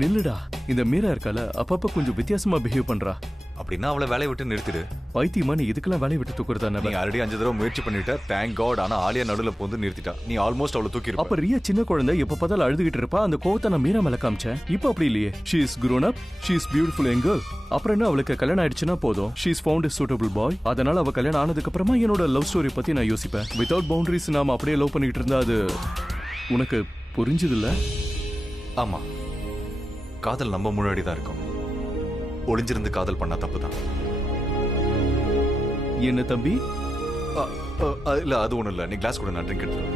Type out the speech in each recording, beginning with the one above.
நில்லுடா. இந்த மீரா இருக்கால அப்பப்ப கொஞ்சம் வித்தியாசமா பிஹேவ் பண்றா. அப்படின்னா அவளை வேலையை விட்டு நிறுத்திடு. பைத்தியமா நீ இதுக்கெல்லாம் வேலையை விட்டு தூக்குறதா? நீ ஆல்ரெடி 5 தடவை முயற்சி பண்ணிட்ட. Thank god. ஆனா ஆலியா நடுவுல போந்து நிறுத்திட்டா. நீ ஆல்மோஸ்ட் அவளை தூக்கிருப்ப. அப்ப ரியா சின்ன குழந்தை எப்ப பார்த்தாலும் அழுதுகிட்டு இருப்பா. அந்த கோவத்தை நான் மீரா மேல காமிச்சேன். இப்ப அப்படி இல்லையே. She is grown up, she is beautiful young girl. அப்புறம் என்ன, அவளுக்கு கல்யாணம் ஆயிடுச்சுன்னா போதும். she is found a suitable boy. அதனால அவ கல்யாணம் ஆனதுக்கு அப்புறமா என்னோட லவ் ஸ்டோரி பத்தி நான் யோசிப்பேன். வித்வுட் பவுண்டரிஸ் நாம அப்படியே லவ் பண்ணிட்டு இருந்தா அது உனக்கு புரிஞ்சது இல்ல? ஆமா, காதல் நம்ம முன்னாடி தான் இருக்கும். ஒளிஞ்சிருந்து காதல் பண்ணா தப்புதான். என்ன தம்பி? இல்ல அது ஒண்ணும் இல்ல. நீ கிளாஸ் கூட நான் ட்ரிங்க் எடுத்துறேன்.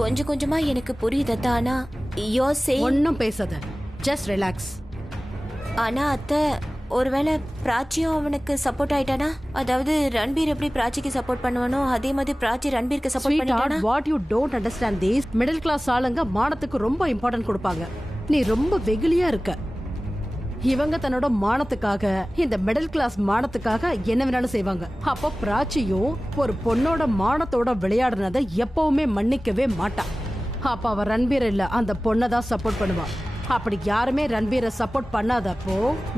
கொஞ்சம் கொஞ்சமா எனக்கு புரியுது. ஆனா ஒன்னும் பேசாத, ஜஸ்ட் ரிலாக்ஸ். ஆனா அத்தை, ஒருவேளை பிராச்சியும் அவனுக்கு சப்போர்ட் ஆயிட்டானா? அதாவது ரன்பீர் எப்படி பிராச்சிக்கு சப்போர்ட் பண்ணுவானோ அதே மாதிரி பிராச்சி ரன்பீருக்கு சப்போர்ட் பண்ணிட்டானா? What you don't understand this, middle class ஆளுங்க மானத்துக்கு ரொம்ப இம்பார்ட்டன்ட் கொடுப்பாங்க. நீ ரொம்ப வெகுளியா இருக்க. இவங்க தன்னோட மானத்துக்காக, இந்த மிடில் கிளாஸ் மானத்துக்காக என்ன வேணாலும் செய்வாங்க. அப்ப பிராச்சியும் ஒரு பொண்ணோட மானத்தோட விளையாடுனதை எப்பவுமே மன்னிக்கவே மாட்டா. அப்ப அவ ரன்பீர் இல்ல, அந்த பொண்ணை தான் சப்போர்ட் பண்ணுவா. அப்படி யாருமே ரன்பீரை சப்போர்ட் பண்ணாதப்போ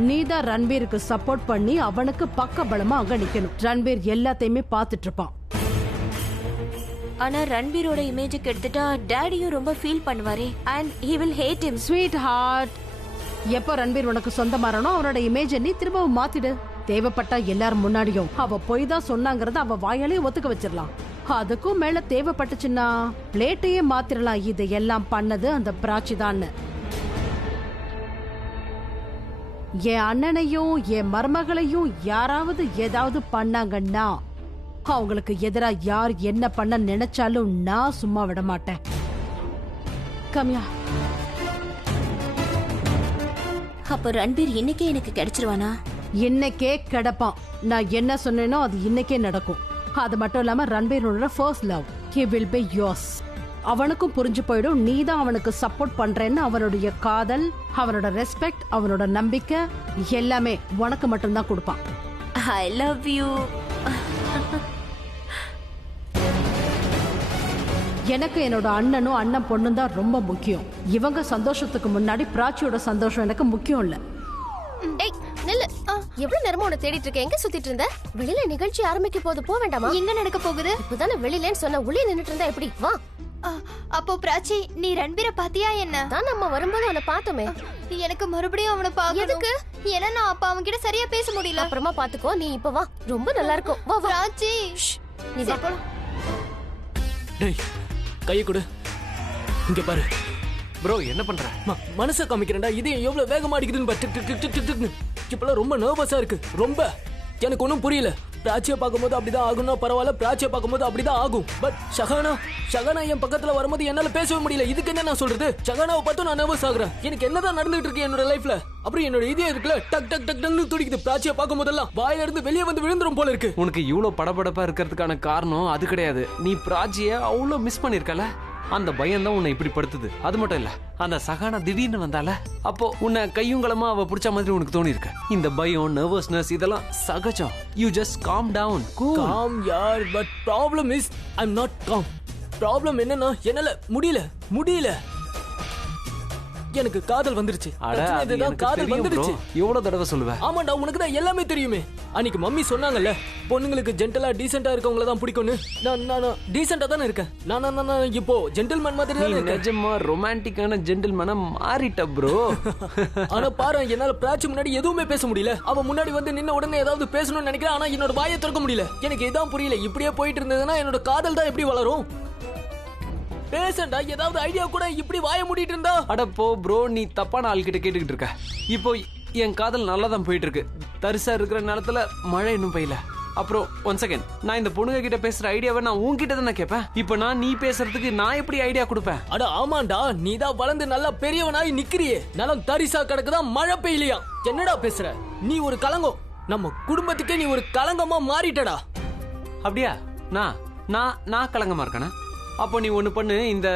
நீதான் ரன்பீருக்கு சப்போர்ட் பண்ணி அவனுக்கு பக்க பலமா அங்க நிக்கணும். ரன்பீர் எல்லாத்தையுமே பாத்துட்டு இருப்பான். ஆனா ரன்பீரோட இமேஜ் எடுத்துட்டா டாடியும் ரொம்ப ஃபீல் பண்ணுவாரே. and he will hate him. Sweetheart, எப்ப ரன்பீர் உனக்கு சொந்தமாறனோ அவனோட இமேஜ் நீ திரும்பவும் மாத்திடு. தேவைப்பட்டா எல்லாரும் முன்னாடியும் அவ பொய் தான் சொன்னாங்கறத அவ வாயாலே ஒத்துக்க வச்சிடலாம். அதுக்கும் மேல தேவைப்பட்டுச்சுன்னா பிளேட்டையே மாத்திரலாம். இது எல்லாம் பண்ணது அந்த பிராச்சி தான். என் அண்ணனையும் என் மருமகளையும் யாராவது ஏதாவது பண்ணாங்கன்னா அவங்களுக்கு எதிரா யார் என்ன பண்ண நினைச்சாலும் நான் சும்மா விட மாட்டேன். கம்யா. அப்ப ரன்பீர் இன்னைக்கே எனக்கு கிடைச்சிருவானா? இன்னைக்கே கிடப்பான். நான் என்ன சொன்னேனோ அது இன்னைக்கே நடக்கும். அது மட்டும் இல்லாம ரன்பீரோட first love, he will be yours. அவனுக்கும் புரிஞ்சு போயிடும் நீ தான் அவனுக்கு சப்போர்ட் பண்றேன்னு. அவனுடைய காதல், அவனோட ரெஸ்பெக்ட், அவனோட நம்பிக்கை எல்லாமே உனக்கு மட்டும்தான் கொடுப்பான். I love you. எனக்கு என்னோட அண்ணனும் அண்ணன் பொண்ணும் தான் ரொம்ப முக்கியம். இவங்க சந்தோஷத்துக்கு முன்னாடி பிராச்சியோட சந்தோஷம் எனக்கு முக்கியம் இல்ல. ஏய் நில்லு. எவ்வளவு நேரமா உன்னை தேடிட்டு இருக்க? எங்க சுத்திட்டு இருந்த? வெளியில நிகழ்ச்சி ஆரம்பிக்க போது போக வேண்டாமா? எங்க நடக்க போகுது? இப்பதானே வெளியிலன்னு சொன்ன, உள்ளே நின்னுட்டு இருந்தா எப்படி? வா. அப்போ பிராச்சி, நீ ரன்பீரை பாத்தியா என்ன? தான் நம்ம வரும்போது அவனை பார்த்தோமே. எனக்கு மறுபடியும் அவனை பார்க்கணும். எதுக்கு? ஏன்னா நான் அப்ப அவன் கிட்ட சரியா பேச முடியல. அப்புறமா பாத்துக்கோ. நீ இப்ப வா, ரொம்ப நல்லா இருக்கும். வா வா. பிராச்சி, நீ வா. டேய் கையை கொடு. இங்க பாரு ப்ரோ, என்ன பண்ற? மனசை காமிக்கிறேன்டா. இது எவ்வளவு வேகமா அடிக்குதுன்னு. இப்பெல்லாம் ரொம்ப நர்வஸா இருக்கு. ரொம்ப எனக்கு ஒன்றும் புரியல. பிராச்சியை பார்க்கும்போது அப்படிதான் ஆகும்னா பரவாயில்ல, பிராச்சியை பார்க்கும்போது அப்படிதான் ஆகும். பட் ஷகானா என் பக்கத்துல வரும்போது என்னால பேசவே முடியல. இதுக்கு என்ன நான் சொல்றது? ஷகானாவை பார்த்து நான் நர்வஸ் ஆகுறேன். எனக்கு என்னதான் நடந்துட்டு இருக்கு என்னோட லைஃப்ல. அப்புறம் என்னோட இதே இருக்குல்ல, டக் டக் டக் டக்னு துடிக்குது. பிராச்சியை பார்க்கும் போதெல்லாம் வாயில இருந்து வெளியே வந்து விழுந்துரும் போல இருக்கு. உனக்கு இவ்வளவு படபடப்பா இருக்கிறதுக்கான காரணம் அது கிடையாது. நீ பிராச்சியை அவ்வளவு மிஸ் பண்ணிருக்கல, அந்த பயம் தான் உன்னை இப்படி படுத்துது. அது மட்டும் இல்ல, அந்த சகானா திடீர்னு வந்தால அப்போ உன்னை கையுங்களமா அவ பிடிச்ச மாதிரி உனக்கு தோணி இருக்கு. இந்த பயம், நர்வஸ்னஸ் இதெல்லாம் சகஜம். You just calm down. Calm யார், but problem is I am not calm. Problem என்னன்னா என்னால முடியல. எனக்கு காதல் வந்துருச்சு. காதல் வந்துருச்சு. எவ்வளவு தடவை சொல்லுவேன்? ஆமாண்டா, உனக்கு தான் எல்லாமே தெரியுமே. அன்னைக்கு மம்மி சொன்னாங்கல்ல, பொண்ணுங்களுக்கு ஜென்டலா டீசென்ட்டா இருக்கவங்கள தான் பிடிக்கும்னு. நான் டீசென்ட்டா தானே இருக்கேன். நான் இப்போ ஜென்டில்மேன் மாதிரி தான் இருக்கேன். நிஜமா ரொமான்டிக்கான ஜென்டில்மேனா மாறிட்ட ப்ரோ. ஆனா பாரு, என்னால பிராச்சி முன்னாடி எதுவுமே பேச முடியல. அவ முன்னாடி வந்து நின்ன உடனே ஏதாவது பேசணும்னு நினைக்கிறேன். ஆனா என்னோட வாயை திறக்க முடியல. எனக்கு இதான் புரியல. இப்படியே போயிட்டு இருந்ததுன்னா என்னோட காதல் தான் எப்படி வளரும்? பேசண்டா, ஏதாவது ஐடியா கூட. இப்படி வாய மூடிட்டு இருந்தா அடப்போ ப்ரோ, நீ தப்பான ஆள்கிட்ட கேட்டுக்கிட்டு இருக்க. இப்போ என் காதல் நல்லா தான் போயிட்டு இருக்கு. தரிசா இருக்கிற நேரத்துல மழை இன்னும் பெய்யல. அப்புறம் ஒன் செகண்ட், நான் இந்த பொண்ணுங்க கிட்ட பேசுற ஐடியாவை நான் உன்கிட்ட தானே கேட்பேன். இப்போ நீ பேசுறதுக்கு நான் எப்படி ஐடியா கொடுப்பேன்? அட ஆமாண்டா, நீ தான் வளர்ந்து நல்லா பெரியவனாய் நிக்கிறியே. நலம் தரிசா கிடக்குதான், மழை பெய்யலையா? என்னடா பேசுற? நீ ஒரு கலங்கம். நம்ம குடும்பத்துக்கே நீ ஒரு கலங்கமா மாறிட்டடா. அப்படியா? நான் கலங்கமா இருக்கேனா? அப்போ நீ ஒண்ணு பண்ணு, இந்த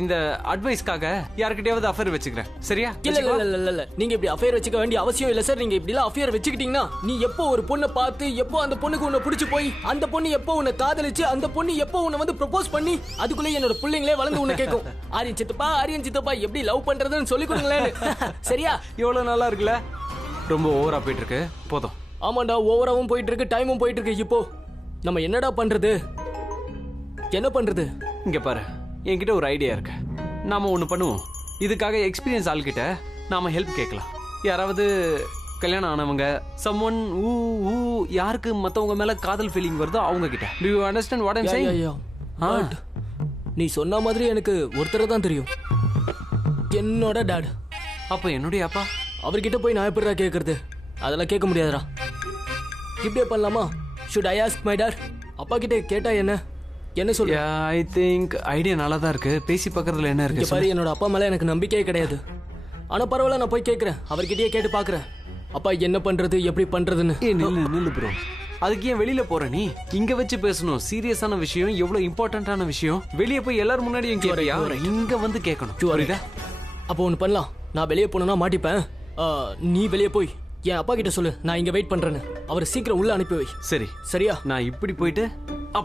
இந்த அட்வைஸ்க்காக யார்கிட்டயாவது அஃபேர் வச்சுக்கிறேன். சரியா? இல்ல நீங்க இப்படி அஃபேர் வச்சுக்க வேண்டிய அவசியம் இல்ல சார். நீங்க இப்படி எல்லாம் அஃபேர் வச்சுக்கிட்டீங்கன்னா நீ எப்போ ஒரு பொண்ணை பார்த்து எப்போ அந்த பொண்ணுக்கு உன்னை பிடிச்சு போய் அந்த பொண்ணு எப்போ உன்னை காதலிச்சு அந்த பொண்ணு எப்போ உன்னை வந்து ப்ரொபோஸ் பண்ணி அதுக்குள்ளே என்னோட பிள்ளைங்களே வளர்ந்து உன்னை கேட்கும், ஆரியன் சித்தப்பா எப்படி லவ் பண்றதுன்னு சொல்லி கொடுங்களேன். சரியா? எவ்வளவு நல்லா இருக்குல்ல? ரொம்ப ஓவரா போயிட்டு இருக்கு. போதும். ஆமாண்டா, ஓவராவும் போயிட்டு இருக்கு, டைமும் போயிட்டு இருக்கு. இப்போ நம்ம என்னடா பண்றது? என்ன பண்றது? இங்க பாரு, என்கிட்ட ஒரு ஐடியா இருக்கு. நாம ஒண்ணு பண்ணுவோம். இதுக்காக எக்ஸ்பீரியன்ஸ் ஆள்கிட்ட நாம ஹெல்ப் கேட்கலாம். யாராவது கல்யாணம் ஆனவங்க, someone who யாருக்கு மத்தவங்க மேல காதல் ஃபீலிங் வருதோ அவங்க கிட்ட. Do you understand what I'm saying? But நீ சொன்ன மாதிரி எனக்கு ஒருத்தரை தான் தெரியும், என்னோட டாட். அப்ப என்னுடைய அப்பா? அவர்கிட்ட போய் நான் எப்படிடா கேட்கறது? அதெல்லாம் கேட்க முடியாதுடா. இப்படியே பண்ணலாமா? should I ask my dad? அப்பா கிட்ட கேட்டா என்ன சொல்லு? ஐ திங்க் ஐடியா நல்லா தான் இருக்கு. பேசி பார்க்கறதுல என்ன இருக்கு? பாரு, என்னோட அப்பா மேல எனக்கு நம்பிக்கையே கிடையாது. ஆனா பரவாயில்ல, நான் போய் கேட்கறேன். அவர்கிட்டயே கேட்டு பாக்குறேன் அப்பா என்ன பண்றது எப்படி பண்றதுன்னு. நில்லு ப்ரோ. அதுக்கு ஏன் வெளியில போற? நீ இங்க வச்சு பேசணும். சீரியஸான விஷயம், எவ்வளவு இம்பார்ட்டன்டான விஷயம். வெளியே போய் எல்லாரும் முன்னாடி இங்க வந்து கேட்கணும். புரியுதா? அப்போ ஒண்ணு பண்ணலாம். நான் வெளியே போனா மாட்டிப்பேன். நீ வெளியே போய் என் அப்பா கிட்ட சொல்லு நான் இங்க வெயிட் பண்றேன்னு. அவர் சீக்கிரம் உள்ள அனுப்பி வை. சரி. சரியா? நான் இப்படி போயிட்டு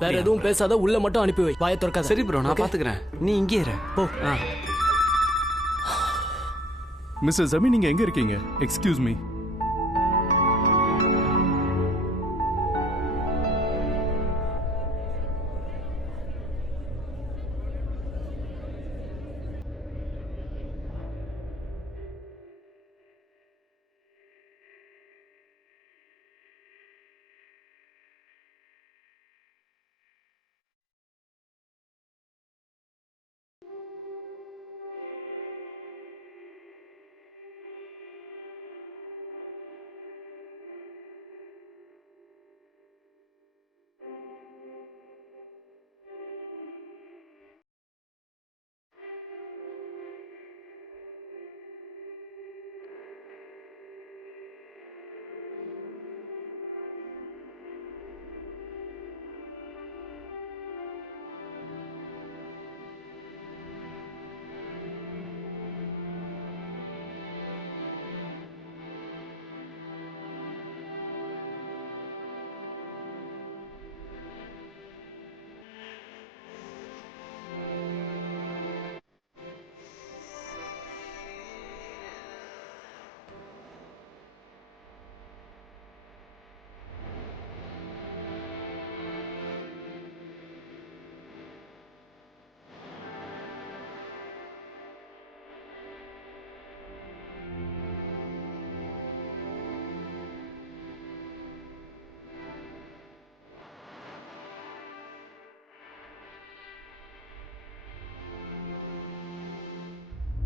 வேற எதுவும் பேசாத, உள்ள மட்டும் அனுப்பி வை. வாயை திறக்காத. சரி ப்ரோ, நான் பாத்துக்கிறேன். நீ இங்கே இரு. போ. மிஸ்ஸஸ் ஜமீன், நீங்க எங்க இருக்கீங்க? Excuse me.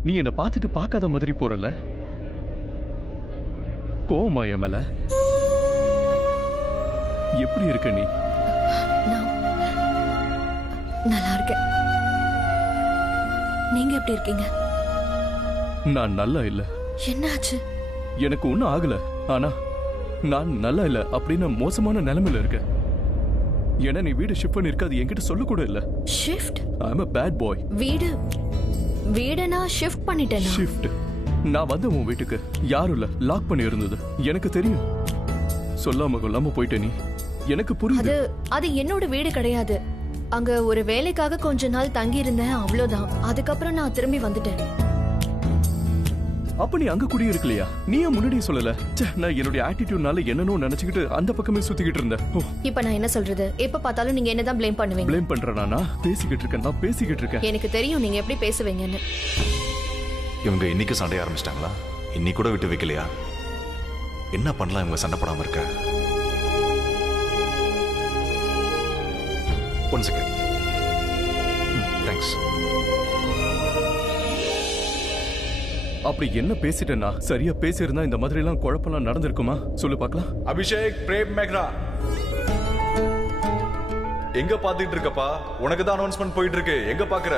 நீ என்ன பார்த்துட்டு பார்க்காத மாதிரி போறல? கோவமா என் மேல? எப்படி இருக்க நீ? நல்லா இருக்கேன். நீங்க எப்படி இருக்கீங்க? நான் நல்லா இல்ல. என்னாச்சு? எனக்கு ஒண்ணும் ஆகல. ஆனா நான் நல்லா இல்ல அப்படின்னு மோசமான நிலைமையில இருக்கேன். ஏன்னா நீ வீடு ஷிஃப்ட் பண்ணிருக்க, அது என்கிட்ட சொல்ல கூட இல்ல. Shift? I am a bad boy. வீடனா ஷிஃப்ட் பண்ணிட்டேனா? ஷிஃப்ட். நான் வந்து உன் வீட்டுக்கு யாரும் இல்ல, லாக் பண்ணி இருந்தது. எனக்கு தெரியும். சொல்லாம கொல்லாம போயிட்ட நீ. எனக்கு புரியுது. அது என்னோட வீடு கிடையாது. அங்க ஒரு வேலைக்காக கொஞ்ச நாள் தங்கி இருந்தேன், அவ்வளவுதான். அதுக்கப்புறம் நான் திரும்பி வந்துட்டேன். அப்ப நீ அங்க குடி இருக்கலையா? நீ முன்னாடியே சொல்லல. நான் என்னுடைய ஆட்டிடியூட்னால என்னன்னு நினைச்சுக்கிட்டு அந்த பக்கமே சுத்திக்கிட்டு இருந்தேன். இப்ப நான் என்ன சொல்றது? எப்ப பார்த்தாலும் நீங்க என்னதான் ப்ளேம் பண்ணுவீங்க? ப்ளேம் பண்றேனா? நான் பேசிக்கிட்டு இருக்கேன். எனக்கு தெரியும் நீங்க எப்படி பேசுவீங்கன்னு. இவங்க இன்னைக்கு சண்டை ஆரம்பிச்சிட்டாங்களா? இன்னைக்கு கூட விட்டு வைக்கலையா? என்ன பண்ணலாம் இவங்க சண்டை போடாம இருக்க? One second. தேங்க்ஸ். அப்படி என்ன பேசிட்டேன்னா? சரியா பேசியிருந்தா இந்த மாதிரி எல்லாம் குழப்பம்லாம் நடந்திருக்குமா? சொல்லு பார்க்கலாம். அபிஷேக் பிரேம் மேக்னா, எங்க பாத்துட்டு இருக்கப்பா? உனக்கு தான் அனௌன்ஸ்மெண்ட் போயிட்டு இருக்கு. எங்க பாக்குற?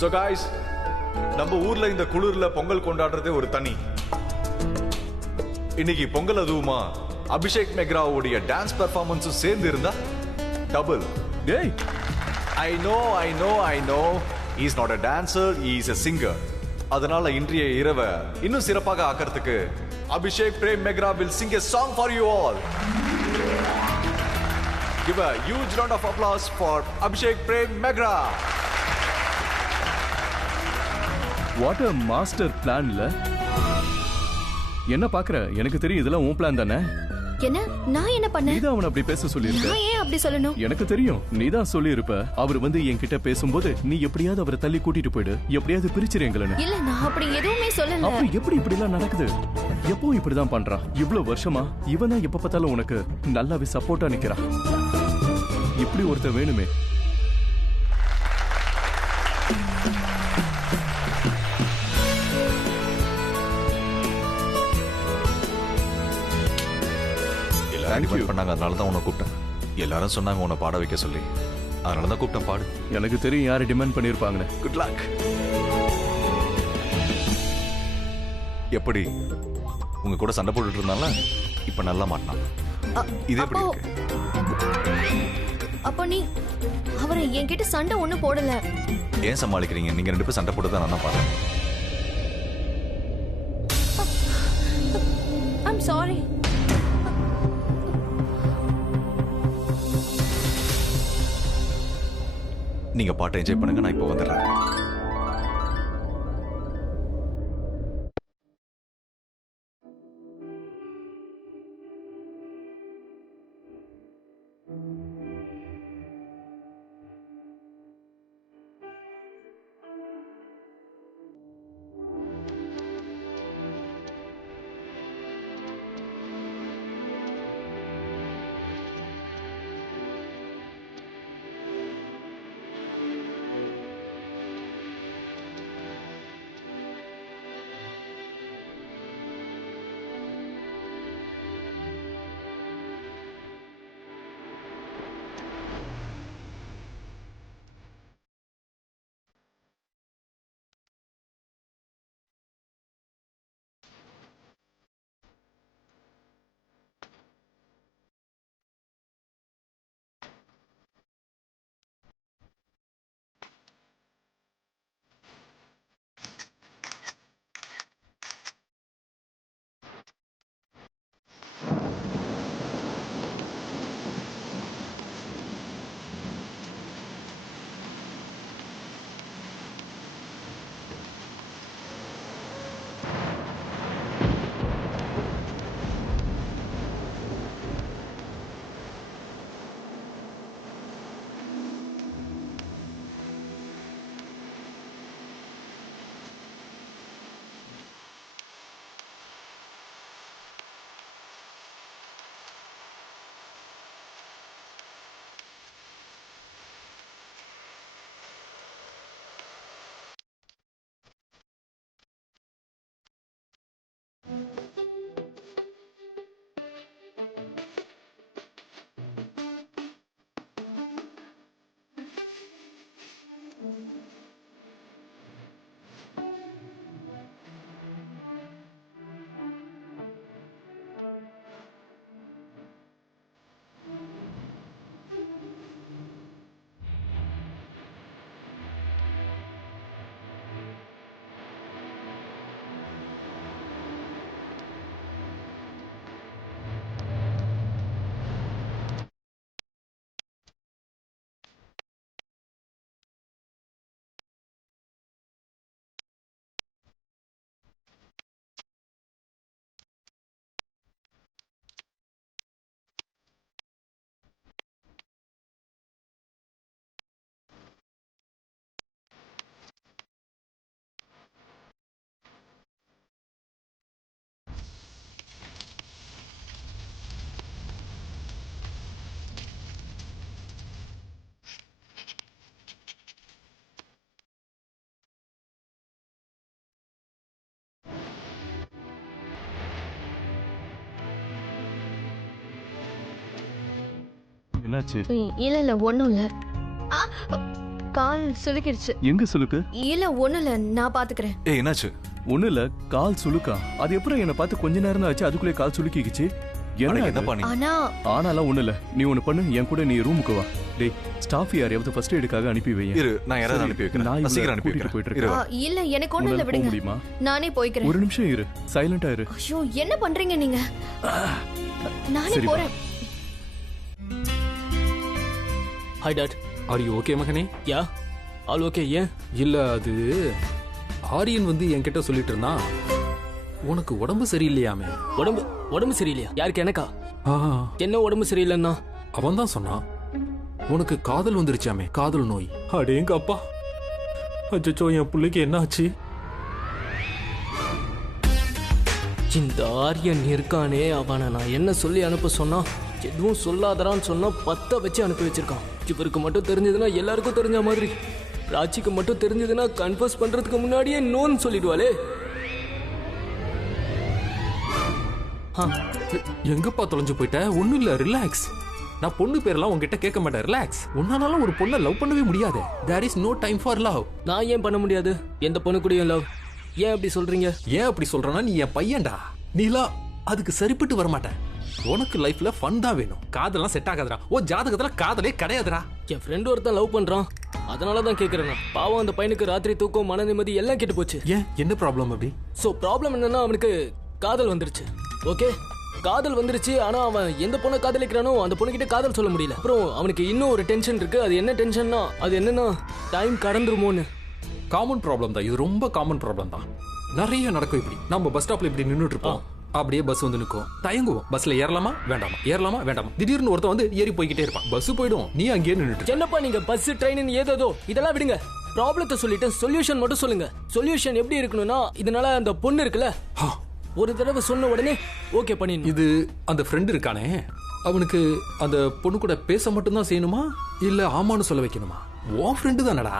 சோ காய்ஸ், நம்ம ஊர்ல இந்த குளிர்ல பொங்கல் கொண்டாடுறதே ஒரு தனி. இன்னைக்கு பொங்கல் அதுவுமா அபிஷேக் மெக்ராவுடைய டான்ஸ் பெர்ஃபார்மன்ஸும் சேர்ந்து இருந்தா டபுள். டேய், I know he is not a dancer, he is a singer. அதனால இன்றைய இரவை இன்னும் சிறப்பாக ஆக்கிறதுக்கு அபிஷேக் பிரேம் மெக்ரா will sing a song for you all. Give a huge round of applause for Abhishek Prem Megra. What a master பிளான்ல. என்ன பாக்குற? எனக்கு தெரியும் இதெல்லாம் உன் பிளான் தானே. என்ன நான் என்ன பண்ணேன்? நீதான் அவனை அப்படி பேச சொல்லிருக்க. நான் ஏன் அப்படி சொல்லணும்? எனக்கு தெரியும் நீதான் சொல்லியிருப்ப. அவர் வந்து என்கிட்ட பேசும்போது நீ எப்படியாவது அவரை தள்ளி கூட்டிட்டு போயிடு, எப்படியாவது பிரிச்சிரு எங்களன்னு. இல்ல நான் அப்படி எதுவுமே சொல்லல. அப்ப எப்படி இப்படி எல்லாம் நடக்குது? எப்பவும் இப்படிதான் பண்றான். இவ்வளவு வருஷமா இவன் தான் எப்ப பார்த்தாலும் உனக்கு நல்லாவே சப்போர்ட்டா நிக்கிறான். இப்படி ஒருத்தர் வேணுமே. எல்லாரும் பண்ணாங்க, அதனால தான் உன்னை கூப்பிட்டேன். எல்லாரும் சொன்னாங்க உன்னை பாட வைக்க சொல்லி, அதனால தான் கூப்பிட்டேன். பாடு. எனக்கு தெரியும் யாரு டிமாண்ட் பண்ணிருப்பாங்கன்னு. Good luck. எப்படி உங்க கூட சண்டை போட்டுட்டு இருந்தால இப்ப நல்லா மாட்டினான். இது எப்படி இருக்கு? அப்போ நீ அவரை என்கிட்ட சண்டை ஒண்ணும் போடல. ஏன் சமாளிக்கிறீங்க? நீங்க ரெண்டு பேரும் சண்டை போட்டு தான் நான் பாருங்க. I'm sorry. நீங்க பாட்டை என்ஜாய் பண்ணுங்க, நான் இப்போ வந்துடுறேன். என்னாச்சு? இல்ல இல்ல ஒண்ணும் இல்ல. கால் சுலுக்கிடுச்சு. எங்க சுலுக்கு? இல்ல ஒண்ணும் இல்ல, நான் பாத்துக்கிறேன். ஏய் என்னாச்சு? ஒண்ணு இல்ல, கால் சுலுக்கா? அது எப்படி என்ன பார்த்து கொஞ்ச நேரம் தான் ஆச்சு அதுக்குள்ளே கால் சுலுக்கிக்கிச்சு? என்ன என்ன பண்ணி? ஆனா ஆனாலாம் ஒண்ணு இல்ல. நீ ஒண்ணு பண்ணு, என் கூட நீ ரூமுக்கு வா. டேய் ஸ்டாஃப் யாரையாவது ஃபர்ஸ்ட் எய்டுக்காக அனுப்பி வைங்க. இரு, நான் யாராவது அனுப்பி வைக்கிறேன். நான் நான் சீக்கிரம் இவளை அனுப்பி கூட்டிட்டு போயிட்டு வைக்கிறேன். இருக்கேன். இரு. இல்ல எனக்கு ஒண்ணும் இல்ல உன்னால போக விடுங்க. முடியுமா? நானே போய்க்கிறேன். ஒரு நிமிஷம் இரு, சைலண்டா இரு. ஐயோ என்ன பண்றீங்க நீங்க? நானே சரி, போறேன். Hi dad. Are you okay மகனே? Yeah all okay. ஏன்? இல்ல அது ஆரியன் வந்து என்கிட்ட சொல்லிட்டு இருந்தான் உனக்கு உடம்பு சரியில்லையாமே. உடம்பு சரியில்லையா? யாருக்கு? எனக்கா? ஆ, என்ன உடம்பு சரியில்லைன்னா? அவன் தான் சொன்னான் உனக்கு காதல் வந்துருச்சாமே, காதல் நோய். அடேங்க அப்பா, அச்சோ என் பிள்ளைக்கு என்ன ஆச்சு? இந்த ஆரியன் இருக்கானே, அவனை நான் என்ன சொல்லி அனுப்ப சொன்னா எதுவும் சொல்லாதரான்னு சொன்னா 10 வச்சு அனுப்பி வச்சிருக்கான். இவருக்கு மட்டும் தெரிஞ்சதுன்னா எல்லாருக்கும் தெரிஞ்ச மாதிரி, ராட்சிக்கு மட்டும் தெரிஞ்சதுன்னா கன்ஃபர்ஸ் பண்றதுக்கு முன்னாடியே நோன்னு சொல்லிடுவாளே. எங்கப்பா தொலைஞ்சு போயிட்ட? ஒண்ணும் இல்ல, ரிலாக்ஸ். நான் பொண்ணு பேரெல்லாம் உங்ககிட்ட கேட்க மாட்டேன், ரிலாக்ஸ். உன்னால ஒரு பொண்ணை லவ் பண்ணவே முடியாது. There is no time for love. நான் ஏன் பண்ண முடியாது? எந்த பொண்ணு கூடயும் லவ்? ஏன் அப்படி சொல்றீங்க? ஏன் அப்படி சொல்றேன்னா நீ என் பையன்டா. நீலாம் அதுக்கு சரிப்பட்டு வர மாட்டேன். உனக்கு லைஃப்ல ஃபன் தான் வேணும். காதெல்லாம் செட் ஆகாதுடா. ஓ ஜாதகத்துல காதலே கிடையாதுடா. என் ஃப்ரெண்ட் ஒருத்தன் லவ் பண்றான், அதனால தான் கேட்கறேன். பாவம் அந்த பையனுக்கு ராத்திரி தூக்கம், மன நிம்மதி எல்லாம் கெட்டு போச்சு. ஏன், என்ன ப்ராப்ளம் அப்படி? சோ ப்ராப்ளம் என்னன்னா அவனுக்கு காதல் வந்துருச்சு. ஓகே, காதல் வந்துருச்சு. ஆனா அவன் எந்த பொண்ணை காதலிக்கிறானோ அந்த பொண்ணுகிட்ட காதல் சொல்ல முடியல. அப்புறம் அவனுக்கு இன்னும் ஒரு டென்ஷன் இருக்கு. அது என்ன டென்ஷன்னா, அது என்னன்னா டைம் கடந்துருமோன்னு. காமன் ப்ராப்ளம் தான் இது, ரொம்ப காமன் ப்ராப்ளம் தான். நிறைய நடக்கும் இப்படி. நம்ம பஸ் ஸ்டாப்ல இப்படி நின்னுட்டு இருப்போம், அப்படியே பஸ் வந்து நிற்கும், தயங்குவோம். பஸ்ல ஏறலாமா வேண்டாமா, ஏறலாமா வேண்டாமா. திடீர்னு ஒருத்தன் வந்து ஏறி போய்கிட்டே இருப்பான், பஸ் போயிடும், நீ அங்கேயே நின்னுட்டு. என்னப்பா நீங்க பஸ் ட்ரெயின் ஏதோ இதெல்லாம் விடுங்க. ப்ராப்ளத்தை சொல்லிட்டு சொல்யூஷன் மட்டும் சொல்லுங்க. சொல்யூஷன் எப்படி இருக்கணும்னா, இதனால அந்த பொண்ணு இருக்குல்ல, ஒரு தடவை சொன்ன உடனே ஓகே பண்ணிடணும். இது அந்த ஃப்ரெண்ட் இருக்கானே, அவனுக்கு அந்த பொண்ணு கூட பேச மட்டும் தான் செய்யணுமா இல்ல ஆமான்னு சொல்ல வைக்கணுமா? உன் ஃப்ரெண்டு தானடா.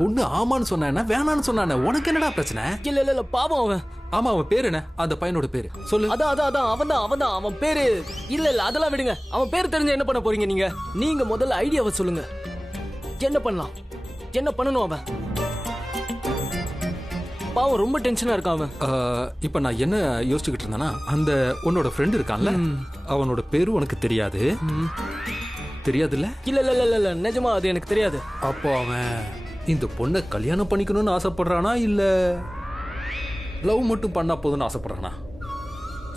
பொண்ணு ஆமான்னு சொன்னா வேணான்னு சொன்னா உனக்கு என்னடா பிரச்சனை? இல்ல இல்ல பாவம் அவன். ஆமா, அவன் பேரு என்ன? அந்த பையனோட பேரு சொல்லு. அதான் அவன்தான். அவன் பேரு இல்ல அதெல்லாம் விடுங்க. அவன் பேரு தெரிஞ்ச என்ன பண்ண போறீங்க நீங்க? நீங்க முதல்ல ஐடியாவை சொல்லுங்க. என்ன பண்ணலாம், என்ன பண்ணணும்? அவன் பாவம் ரொம்ப டென்ஷனா இருக்கான் அவன். இப்ப நான் என்ன யோசிச்சுக்கிட்டு இருந்தேன்னா, அந்த உன்னோட ஃப்ரெண்ட் இருக்கான்ல, அவனோட பேரு உனக்கு தெரியாது? தெரியாதுல்ல? இல்ல நிஜமா அது எனக்கு தெரியாது. அப்போ அவன் இந்த பொண்ணை கல்யாணம் பண்ணிக்கணும்னு ஆசைப்படுறானா இல்ல லவ் மட்டும் பண்ணா போதும்னு ஆசைப்படுறானா?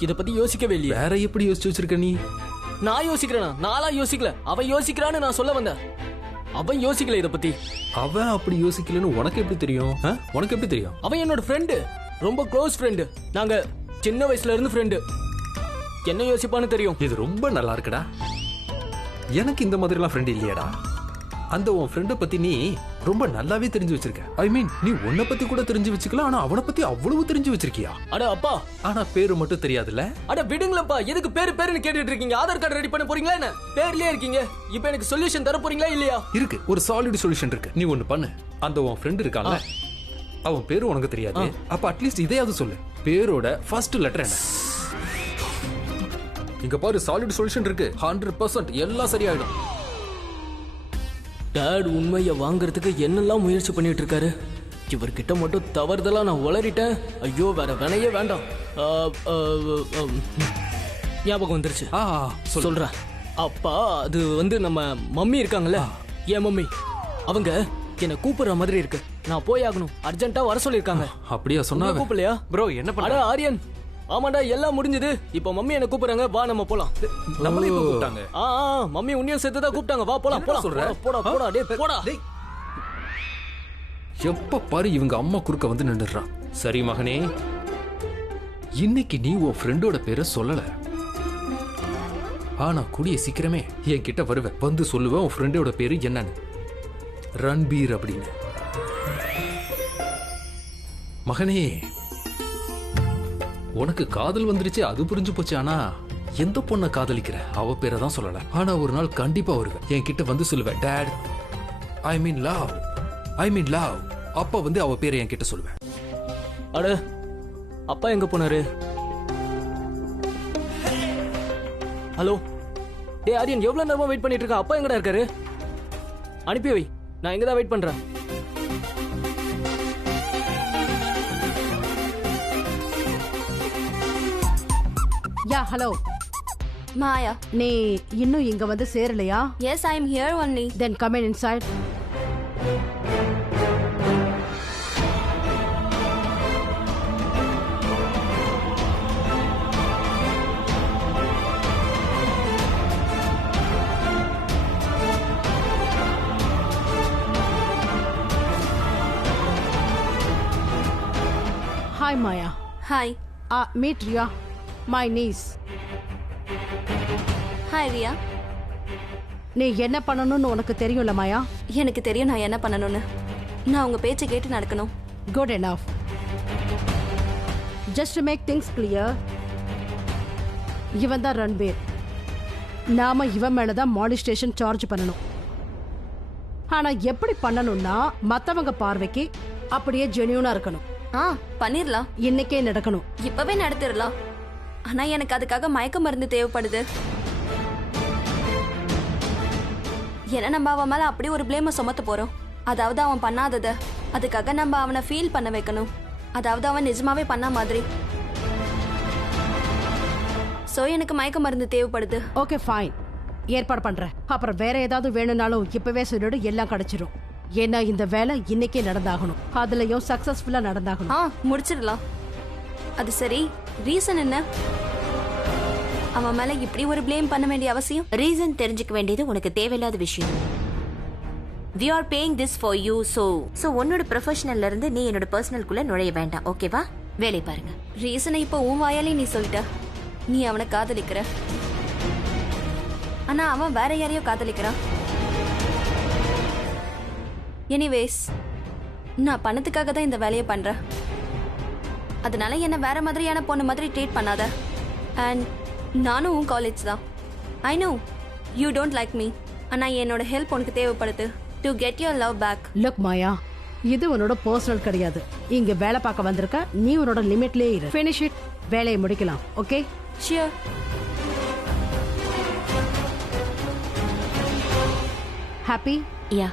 இத பத்தி யோசிக்கவே இல்லையா? வேற எப்படி யோசிச்சு வச்சிருக்க நீ? நான் யோசிக்கிறேனா? நானா யோசிக்கல, அவன் யோசிக்கிறான்னு நான் சொல்ல வந்தேன். அவன் யோசிக்கல இத பத்தி. அவன் அப்படி யோசிக்கலன்னு உனக்கு எப்படி தெரியும்? உனக்கு எப்படி தெரியும்? அவன் என்னோட ஃப்ரெண்டு, ரொம்ப க்ளோஸ் ஃப்ரெண்டு. நாங்க சின்ன வயசுல இருந்து ஃப்ரெண்டு. என்ன யோசிப்பான்னு தெரியும். இது ரொம்ப நல்லா இருக்குடா. எனக்கு இந்த மாதிரிலாம் ஃப்ரெண்ட் இல்லையாடா. அந்த உன் ஃப்ரெண்டை பத்தி நீ ரொம்ப நல்லாவே தெரிஞ்சு வச்சிருக்க. ஐ மீன், நீ உன்னை பத்தி கூட தெரிஞ்சு வச்சுக்கலாம், ஆனா அவனை பத்தி அவ்வளவு தெரிஞ்சு வச்சிருக்கியா? அட அப்பா, ஆனா பேரு மட்டும் தெரியாதுல்ல? அட விடுங்களப்பா, எதுக்கு பேருன்னு கேட்டுட்டு இருக்கீங்க? ஆதார் கார்டு ரெடி பண்ண போறீங்களா என்ன? பேர்லயே இருக்கீங்க. இப்போ எனக்கு சொல்யூஷன் தர போறீங்களா இல்லையா? இருக்கு, ஒரு சாலிட் சொல்யூஷன் இருக்கு. நீ ஒன்னு பண்ணு. அந்த உன் ஃப்ரெண்ட் இருக்கான்ல, அவன் பேரு உனக்கு தெரியாது, அப்ப அட்லீஸ்ட் இதையாவது சொல்லு. பேரோட ஃபர்ஸ்ட் லெட்டர் என்ன? இங்க பாரு, சாலிட் சொல்யூஷன் இருக்கு. 100% எல்லாம் சரியாயிடும். டாட் உண்மையை வாங்குறதுக்கு என்னெல்லாம் முயற்சி பண்ணிட்டு இருக்காரு. இவர்கிட்ட மட்டும் தவறுதலா நான் உளறிட்டேன். ஐயோ, வேற வினையே வேண்டாம். ஞாபகம் வந்துருச்சு, சொல்றேன். அப்பா, அது வந்து நம்ம மம்மி இருக்காங்கல்ல, என் மம்மி, அவங்க என்ன கூப்பிடுற மாதிரி இருக்கு. நான் போய் ஆகணும், அர்ஜென்ட்டா வர சொல்லிருக்காங்க. அப்படியா சொன்னாங்க? கூப்பிடலையா ப்ரோ? என்ன பண்ண? அட ஆரியன், ஆமாடா எல்லாம் முடிஞ்சது. இப்ப மம்மி என்ன கூப்பிடுறாங்க, வா நம்ம போலாம். நம்மளே இப்ப கூப்பிட்டாங்க. மம்மி உன்னையும் சேர்த்து தான் கூப்பிட்டாங்க. வா போலாம் போலாம். போடா டேய் போடா. எப்ப பாரு இவங்க அம்மா குறுக்க வந்து நின்னுறான். சரி மகனே, இன்னைக்கு நீ உன் ஃப்ரெண்டோட பேரை சொல்லல, ஆனா கூடிய சீக்கிரமே என் கிட்ட வருவேன், வந்து சொல்லுவேன் உன் ஃப்ரெண்டோட பேரு என்னன்னு. ரன்பீர் அப்படின்னு. மகனே, உனக்கு காதல் வந்துருச்சு, அது புரிஞ்சு போச்சு. ஆனா எந்த பொண்ணை காதலிக்கிற அவ பேரை தான் சொல்லல. ஆனா ஒரு நாள் கண்டிப்பா வருவேன், என் கிட்ட வந்து சொல்லுவேன், டாட் ஐ மீன் லவ். அப்ப வந்து அவ பேரை என் கிட்ட சொல்லுவேன். அட, அப்பா எங்க போனாரு? ஹலோ டே ஆரியன், எவ்வளவு நேரமா வெயிட் பண்ணிட்டு இருக்க? அப்பா எங்கடா இருக்காரு? அனுப்பி வை, நான் எங்க தான் வெயிட் பண்றேன். Yeah hello. மாயா. நீ இன்னும் இங்க வந்து சேரலையா? Yes, I am here only. Then come in inside. Hi Maya. Hi. Meet Ria, my niece. Hi Ria. நீ என்ன பண்ணணும்னு உனக்கு தெரியும்ல மாயா? எனக்கு தெரியும் நான் என்ன பண்ணணும்னு. நான் உங்க பேச்சை கேட்டு நடக்கணும். Good enough. Just to make things clear, இவன் தான் ரன்பீர். நாம இவன் மேலதான் மாலிஸ்டேஷன் சார்ஜ் பண்ணணும். ஆனா எப்படி பண்ணணும்னா மத்தவங்க பார்வைக்கு அப்படியே ஜெனியூனா இருக்கணும். பண்ணிரலாம். இன்னைக்கே நடக்கணும். இப்பவே நடத்திரலாம். ஆனா எனக்கு அதுக்காக மயக்க மருந்து தேவைப்படுது. ஏன்னா நம்ம அவன் மேல அப்படியே ஒரு பிளேம சுமத்த போறோம். அதாவது அவன் பண்ணாதத அதுக்காக நம்ம அவனை ஃபீல் பண்ண வைக்கணும். அதாவது அவன் நிஜமாவே பண்ண மாதிரி. சோ எனக்கு மயக்க மருந்து தேவைப்படுது. ஓகே ஃபைன், ஏற்பாடு பண்றேன். அப்புறம் வேற ஏதாவது வேணும்னாலும் இப்பவே சொல்லிடு, எல்லாம் கிடைச்சிரும். ஏன்னா இந்த வேலை இன்னைக்கே நடந்தாகணும். அதுலயும் சக்சஸ்ஃபுல்லா நடந்தாகணும். முடிச்சிடலாம். அது சரி, ரீசன் என்ன? அவன் மேல இப்படி ஒரு ப்ளேம் பண்ண வேண்டிய அவசியம்? ரீசன் தெரிஞ்சுக்க வேண்டியது உனக்கு தேவையில்லாத விஷயம். We are paying this for you, so உன்னோட ப்ரொஃபஷனல்ல இருந்து நீ என்னோட பர்சனல்குள்ள நுழைய வேண்டாம், ஓகேவா? வேலை பாருங்க. ரீசனை இப்போ உன் வாயாலே நீ சொல்லிட்ட. நீ அவனை காதலிக்கிற. ஆனா அவன் வேற யாரையோ காதலிக்கிறான். எனிவேஸ், நான் பணத்துக்காக தான் இந்த வேலையை பண்றேன். அதனால என்ன வேற மாதிரியான பொண்ணு மாதிரி ட்ரீட் பண்ணாத. அண்ட் நானும் உன் காலேஜ் தான். I know you don't like me. ஆனா என்னோட ஹெல்ப் உனக்கு தேவைப்படுது to get your love back. Look Maya, இது உன்னோட பர்சனல் கிடையாது. இங்க வேலை பார்க்க வந்திருக்க, நீ உன்னோட லிமிட்லயே இரு. Finish it. வேலையை முடிக்கலாம். ஓகே? ஷியர். ஹாப்பி? யா.